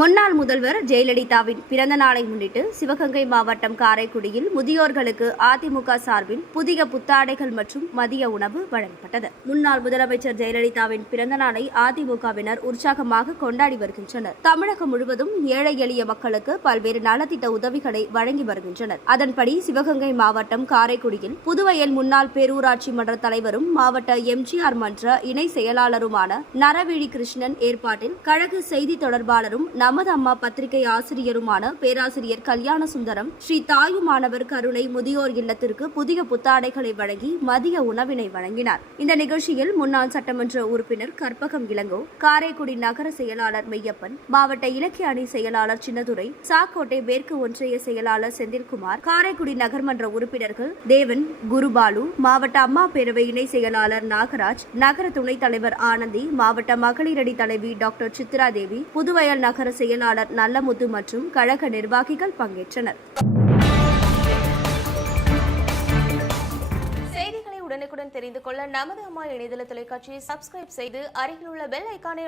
முன்னாள் முதல்வர் ஜெயலலிதாவின் பிறந்த நாளை முன்னிட்டு சிவகங்கை மாவட்டம் காரைக்குடியில் முதியோர்களுக்கு அதிமுக சார்பில் புதிய புத்தாடைகள் மற்றும் மதிய உணவு வழங்கப்பட்டது. முன்னாள் முதலமைச்சர் ஜெயலலிதாவின் பிறந்த நாளை அதிமுகவினர் உற்சாகமாக கொண்டாடி வருகின்றனர். தமிழகம் முழுவதும் ஏழை எளிய மக்களுக்கு பல்வேறு நலத்திட்ட உதவிகளை வழங்கி வருகின்றனர். அதன்படி சிவகங்கை மாவட்டம் காரைக்குடியில் புதுவையில் முன்னாள் பேரூராட்சி மன்ற தலைவரும் மாவட்ட எம்ஜிஆர் மன்ற இணை செயலாளருமான நரவிழி கிருஷ்ணன் ஏற்பாட்டில் கழக செய்தி தொடர்பாளரும் நமது அம்மா பத்திரிகை ஆசிரியருமான பேராசிரியர் கல்யாண சுந்தரம் ஸ்ரீ தாயுமானவர் கருணை முதியோர் இல்லத்திற்கு புதிய புத்தாடைகளை வழங்கி மதிய உணவினை வழங்கினார். இந்த நிகழ்ச்சியில் முன்னாள் சட்டமன்ற உறுப்பினர் கற்பகம் இளங்கோ காரைக்குடி நகர செயலாளர் மெய்யப்பன் மாவட்ட இலக்கிய அணி செயலாளர் சின்னதுரை சாக்கோட்டை மேற்கு ஒன்றிய செயலாளர் செந்தில்குமார் காரைக்குடி நகர்மன்ற உறுப்பினர்கள் தேவன் குருபாலு மாவட்ட அம்மா பேரவை இணை செயலாளர் நாகராஜ் நகர துணைத் தலைவர் ஆனந்தி மாவட்ட மகளிரணி தலைவி டாக்டர் சித்ரா தேவி புதுவயல் நகர செயலாளர் நல்லமுத்து மற்றும் கழக நிர்வாகிகள் பங்கேற்றனர். செய்திகளை உடனுக்குடன் தெரிந்து கொள்ள நமது அம்மா இணையதள தொலைக்காட்சியை சப்ஸ்கிரைப் செய்து அருகில் உள்ள பெல் ஐக்கானை